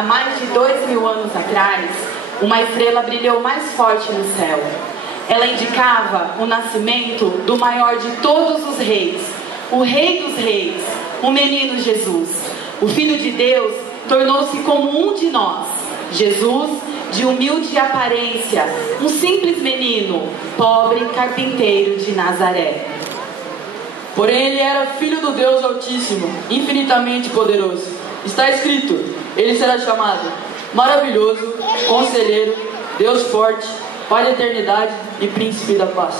Há mais de 2000 anos atrás, uma estrela brilhou mais forte no céu. Ela indicava o nascimento do maior de todos os reis, o Rei dos Reis, o menino Jesus. O Filho de Deus tornou-se como um de nós. Jesus, de humilde aparência, um simples menino, pobre carpinteiro de Nazaré. Porém ele era filho do Deus Altíssimo, infinitamente poderoso. Está escrito: ele será chamado Maravilhoso, Conselheiro, Deus Forte, Pai da Eternidade e Príncipe da Paz.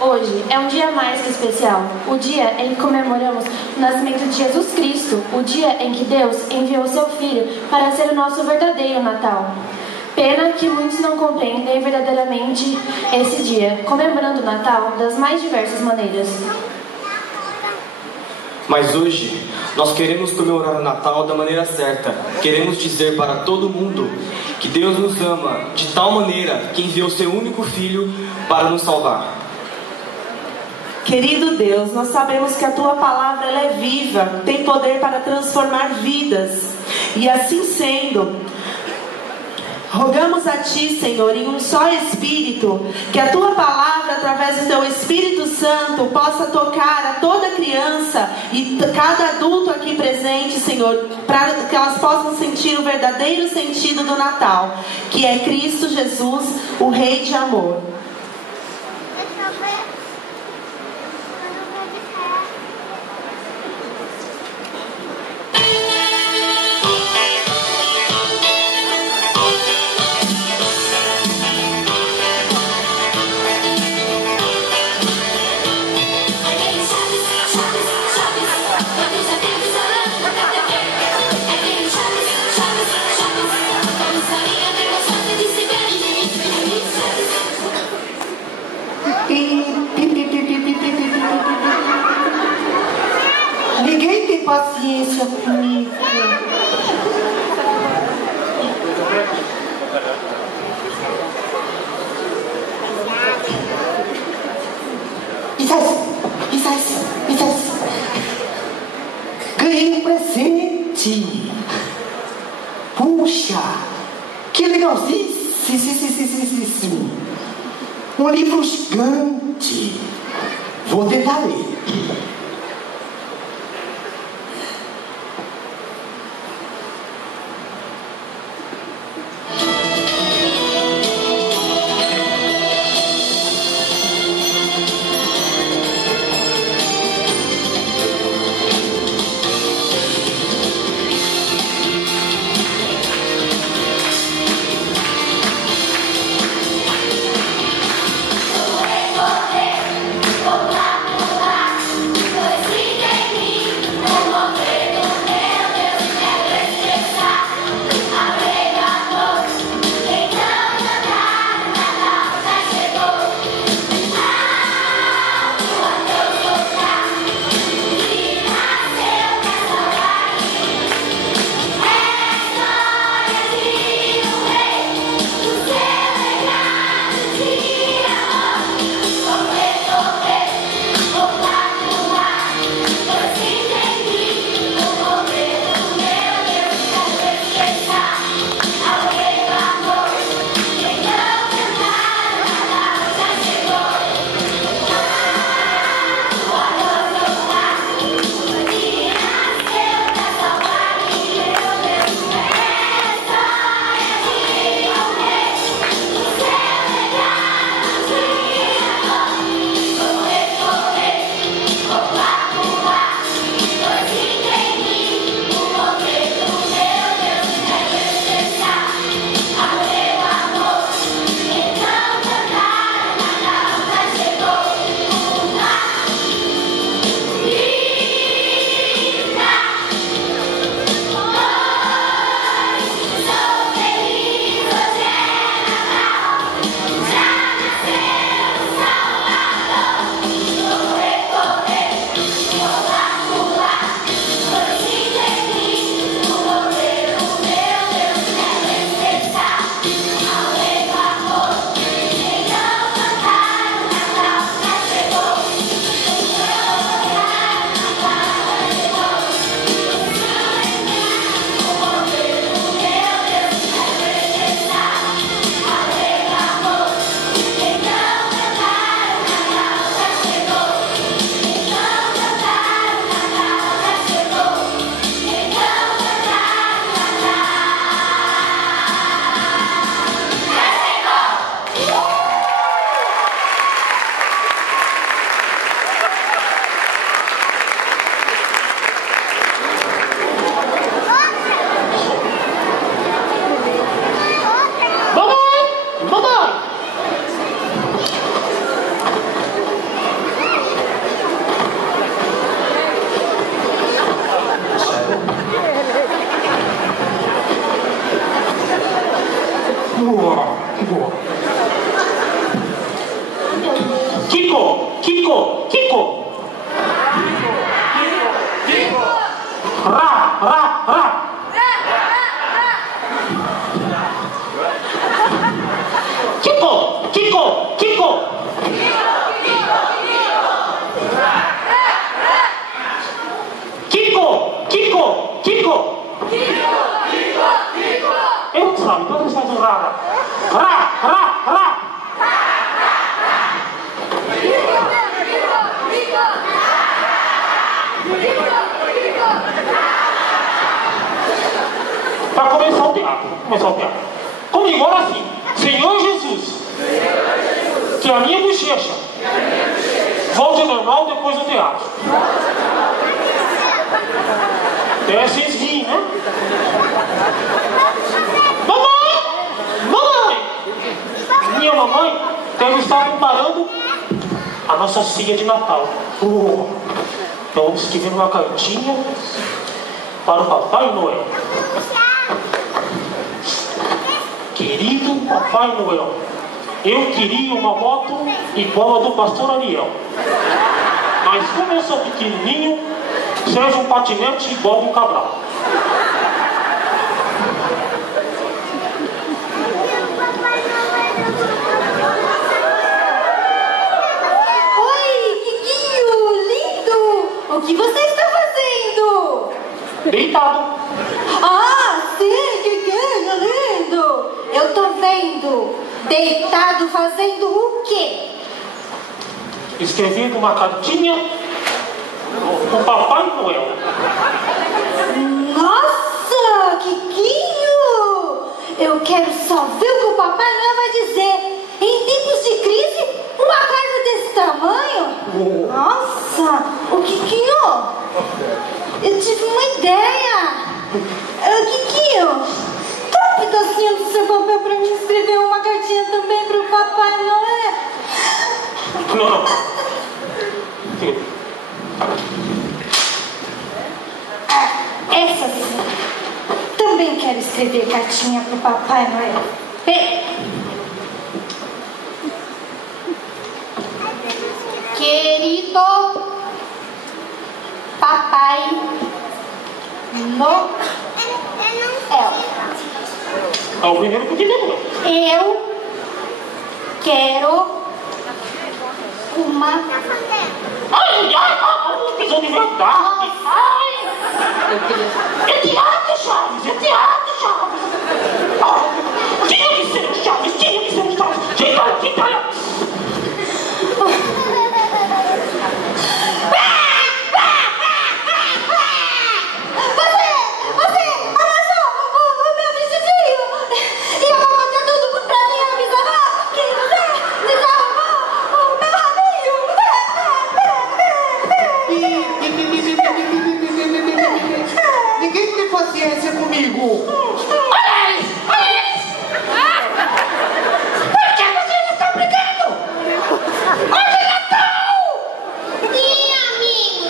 Hoje é um dia mais que especial, o dia em que comemoramos o nascimento de Jesus Cristo, o dia em que Deus enviou seu Filho para ser o nosso verdadeiro Natal. Pena que muitos não compreendem verdadeiramente esse dia, comemorando o Natal das mais diversas maneiras. Mas hoje, nós queremos comemorar o Natal da maneira certa. Queremos dizer para todo mundo que Deus nos ama de tal maneira que enviou seu único Filho para nos salvar. Querido Deus, nós sabemos que a Tua palavra ela é viva, tem poder para transformar vidas. E assim sendo, rogamos a Ti, Senhor, em um só Espírito, que a Tua palavra, através do Teu Espírito Santo, possa tocar a toda criança e cada adulto aqui presente, Senhor, para que elas possam sentir o verdadeiro sentido do Natal, que é Cristo Jesus, o Rei de amor. Ninguém tem paciência comigo. Isso. Ganhei um presente. Puxa, que legalzinho. Um livro gigante. Vou tentar ler. Kiko. Ra. Kiko. Sabe, todos fazem um ra. Para começar o teatro. Comigo, olha assim. Senhor Jesus, que a minha bochecha volte ao normal depois do teatro. Vocês riem, né? Mamãe! Minha mamãe deve estar preparando a nossa ceia de Natal. Vamos escrever uma cartinha para o Papai Noel. Querido Papai Noel, eu queria uma moto igual a do Pastor Ariel. Mas como eu sou pequenininho, seja um patinete igual do Cabral. O que você está fazendo? Deitado. Ah, sim, que lindo! Eu tô vendo. Deitado fazendo o quê? Escrevendo uma cartinha pro Papai Noel. Nossa, Kikinho! Eu quero só ver o que o Papai Noel vai dizer. Em tempos de crise, uma carta desse tamanho? Nossa, o Kikinho! Eu tive uma ideia! Kikinho, dá um pedacinho do seu papel pra mim escrever uma cartinha também pro Papai Noel? Não. Essa sim. Também quero escrever cartinha pro Papai Noel. Querido Papai Noel. É o primeiro que eu Eu quero uma... Ai, pisou de verdade. Ai. É teatro, Chaves. Tinha que ser o Chaves. Que tá? Você amassou o meu vestidinho e eu vou contar tudo pra minha bisavó que você desarrumou o meu rabinho. Ninguém tem paciência comigo. Olha eles! Por que vocês estão brigando? Hoje é Natal! Sim, amigo.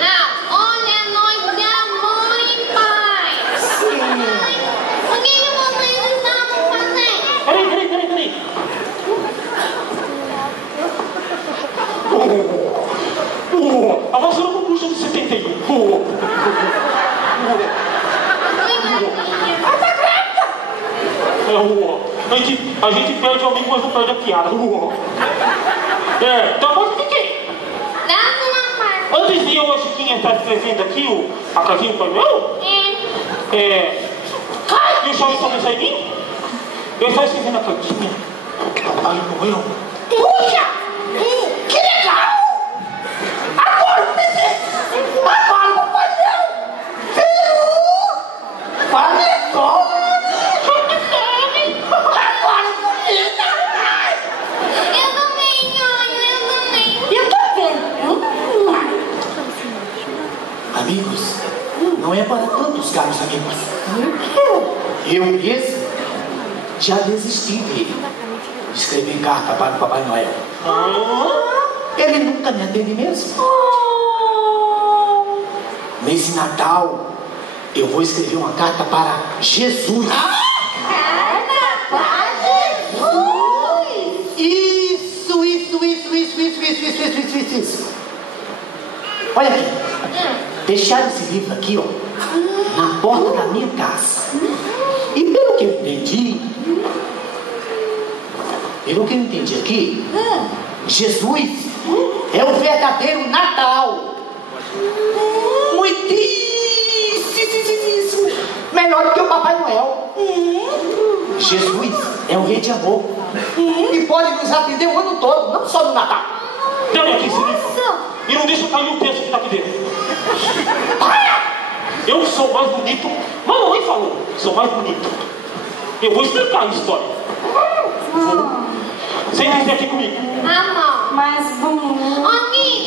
Não. Hoje é noite de amor e paz. O que vocês estavam fazendo? Peraí. A vassoura com bucha de 71. A gente perde o amigo, mas não perde a piada. Então pode de quê? Antes de eu, a Chiquinha, estar escrevendo aqui a casinha do Pai Noel? E o Chaves também sai mim? Eu estou escrevendo a cantinha do Papai Noel. Puxa! Que legal! Agora o Papai Noel! Panetone! Amigos, não é para tantos, caros amigos. Eu mesmo já desisti de escrever carta para o Papai Noel. Ele nunca me atende mesmo. Nesse Natal, eu vou escrever uma carta para Jesus. Para! isso. Olha aqui. Deixaram esse livro aqui, ó, na porta da minha casa. E pelo que eu entendi aqui, Jesus é o verdadeiro Natal. Muitíssimo melhor do que o Papai Noel. Jesus é o rei de amor e pode nos atender o ano todo, não só no Natal. Pega aqui esse livro e não deixa cair o texto que está aqui dentro. Eu sou mais bonito. Mamãe falou, sou mais bonito. Eu vou explicar a história. Sentem-se aqui comigo. Não, mas vamos. Aqui.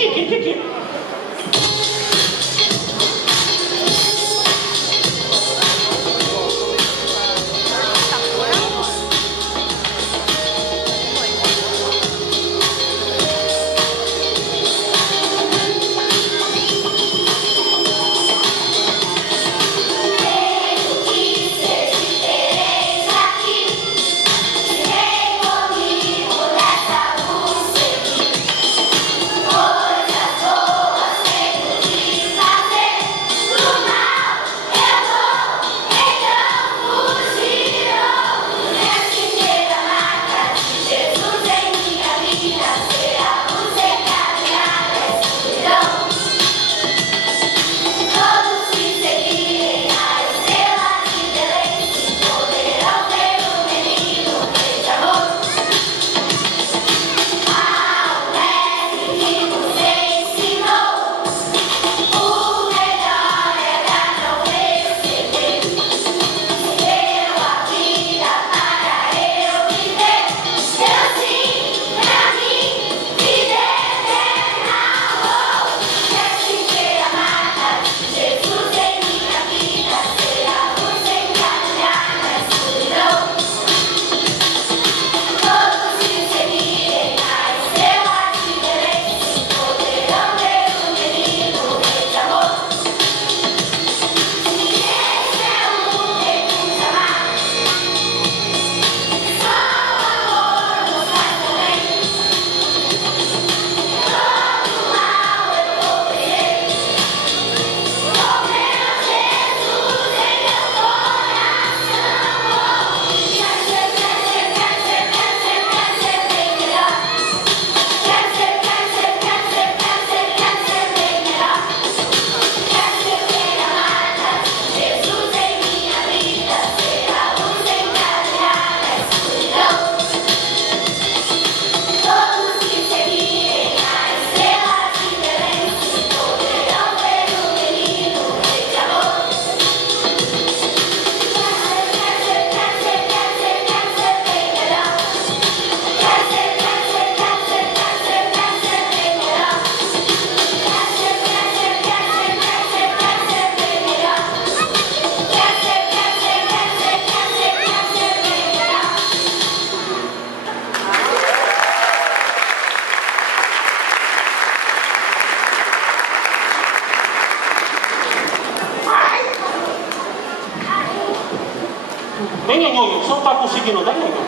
Vem, Nhonho, você não está conseguindo, né, Nhonho?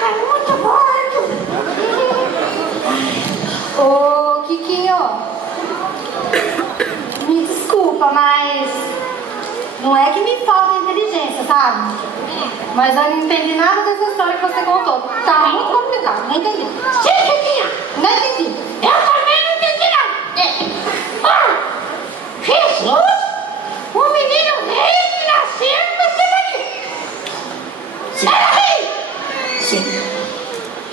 Tá muito gordo. Ô, Kikinho, me desculpa, mas não é que me falta inteligência, sabe? Mas eu não entendi nada dessa história que você contou. Tá muito complicado, não entendi. Sim, Kikinho, não entendi. Eu também não entendi nada. Jesus, o menino rei que nasceu vai ser bonito. Sim. Era rei. Sim.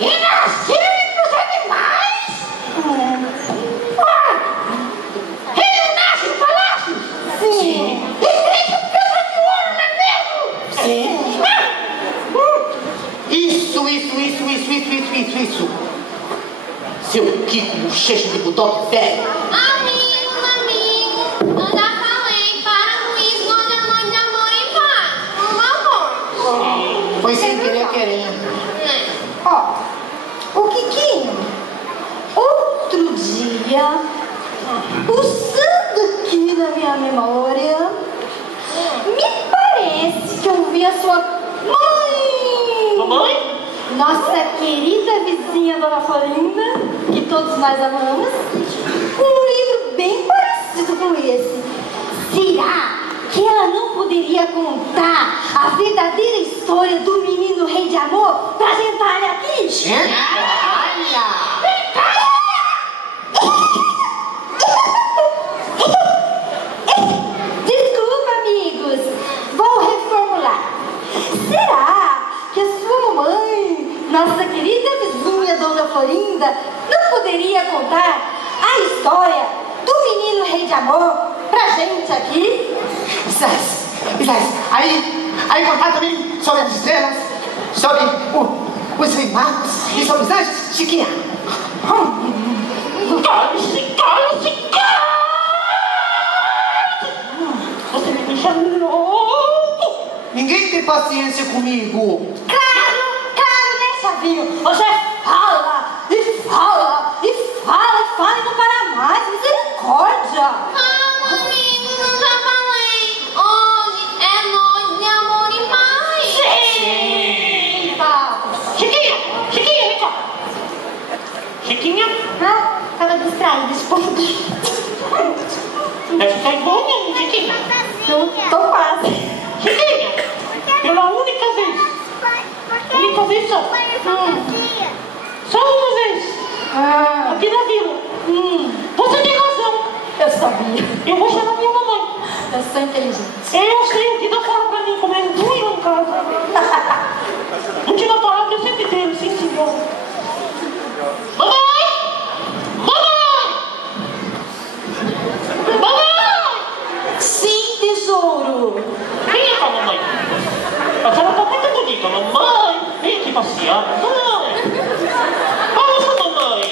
E nasceu entre os animais? Rei não nasce em palácios? Sim. E deixa o peso de ouro, não é mesmo? Sim. Isso. Seu Kiko, bochecha de budoque velho. Amigo, eu já falei, para com isso, onde a mãe da mãe vai. Por favor. Foi sem querer querendo. Ó, o Kikinho, outro dia, usando aqui na minha memória, me parece que eu vi a sua mãe. Mamãe? nossa querida vizinha Dona Florinda, que todos nós amamos, um livro bem parecido com esse. Será que ela não poderia contar a verdadeira história do menino rei de amor pra gentalha aqui? Gentalha! Desculpa, amigos. Vou reformular. Será que a sua mamãe, nossa querida vizinha Dona Florinda, não poderia contar a história do menino rei de amor pra gente aqui? Isaías, aí contar também sobre as estrelas, sobre os reis magos e sobre os anjos, Chiquinha. Cale-se! Você me deixa louco! Ninguém tem paciência comigo. Claro, né, Chavinho? Você fala e não para mais. Misericórdia! Calma, amigo, não já falei. Hoje é noite de amor e paz. Sim! Tá. Chiquinha, vem cá! Chiquinha? Ah, tava distraída, esposa. Deve ficar igual mesmo, Chiquinha. Eu tô quase. Chiquinha, pela única vez só. Só uma vez. Aqui na vila. Você tem razão. Eu sabia. Eu vou chamar minha mamãe. Eu sou inteligente. Eu sei o que dá fala pra mim, como é ruim lá em casa. Última palavra eu sempre tenho, sim, senhor. Mamãe! Sim, tesouro. Vem cá, mamãe. A senhora tá muito bonita, mamãe. Vem aqui passear, mamãe. Vamos, mamãe.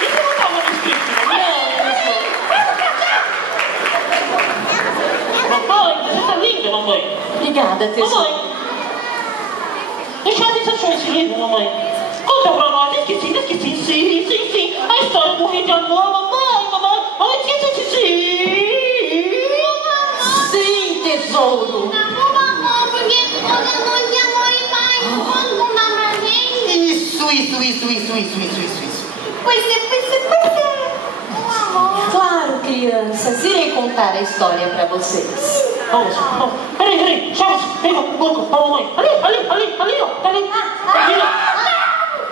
E você não tava no espírito, mamãe? Mamãe, você tá linda, mamãe. Obrigada, tesouro. Mamãe, deixa eu ver se achou esse livro, mamãe. Conta pra nós. Esqueci, sim. A história do rei de amor, mamãe. Sim, tesouro. Por favor, porque hoje é noite de amor e paz. Pode contar pra gente? Isso. Pois é. Claro, crianças. Irei contar a história pra vocês. Vamos. Peraí. Chaves, pega o banco pra mamãe. Ali, ó. Tá ali.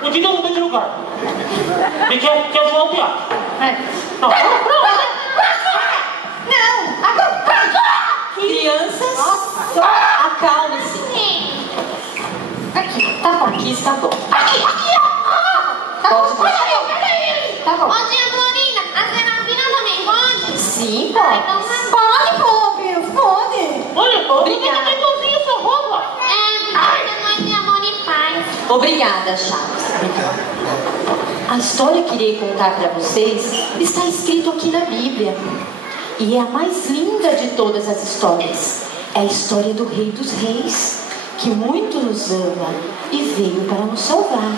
O Dina mudou de lugar. Ele quer zoar o teatro. Não. Crianças, acalme-se. Aqui, tá bom. Aqui está bom. Aqui, ó. Pode deixar. Tá bom. Ô, tia Florinda, a Serafina também pode? Sim, pode. Pode. Olha, Obrigada. você tá igualzinho essa roupa. Porque hoje é noite de amor e paz. Obrigada, Chaves. A história que irei contar para vocês está escrito aqui na Bíblia. E é a mais linda de todas as histórias. É a história do Rei dos Reis, que muito nos ama e veio para nos salvar.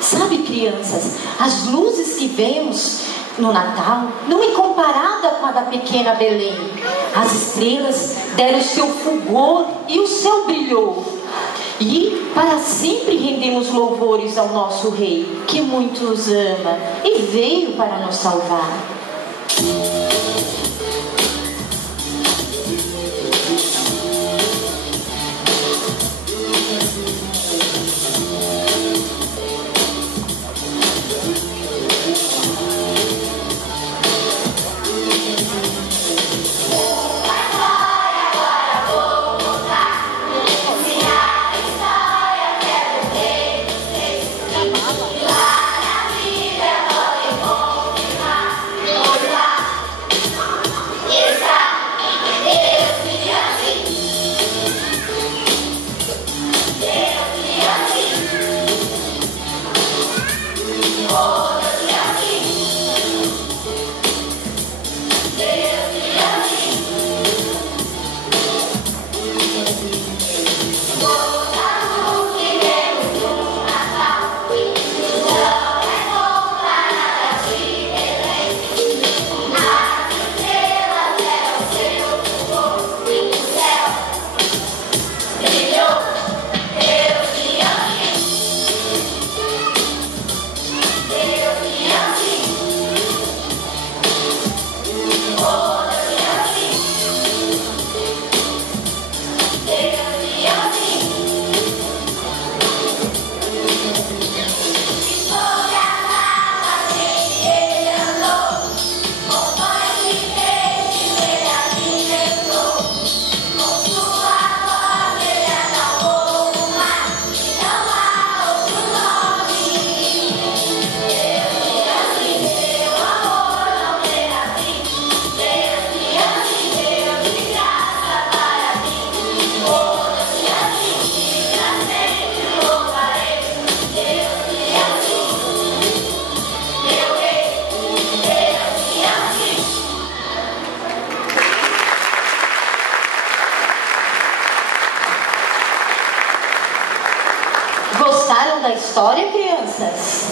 Sabe, crianças, as luzes que vemos no Natal não é comparada com a da pequena Belém. As estrelas deram o seu fulgor e o céu brilhou. E para sempre rendemos louvores ao nosso Rei, que muito nos ama e veio para nos salvar. da história, crianças?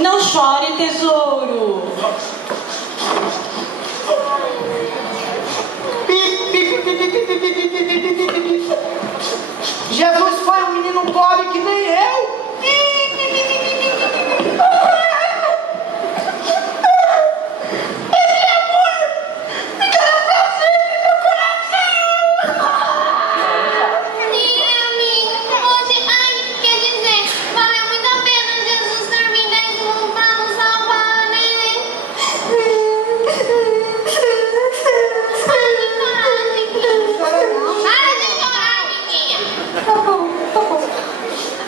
Não chore, tesouro. Jesus foi um menino pobre que nem eu.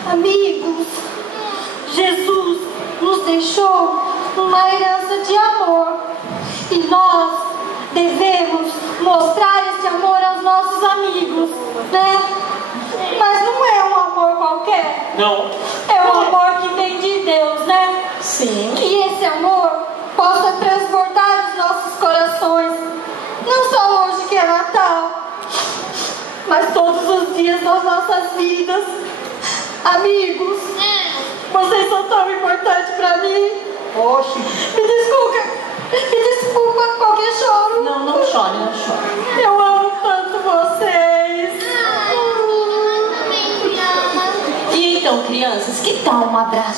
Amigos, Jesus nos deixou uma herança de amor e nós devemos mostrar esse amor aos nossos amigos, né? Mas não é um amor qualquer. Não. É um amor que vem de Deus, né? Sim. Que esse amor possa transbordar os nossos corações, não só hoje que é Natal, mas todos os dias das nossas vidas. Amigos, vocês são tão importantes pra mim. Oxe. Me desculpa qualquer choro. Não, não chore, não chore. Eu amo tanto vocês. Ai, eu também te amo. E então, crianças, que tal um abraço?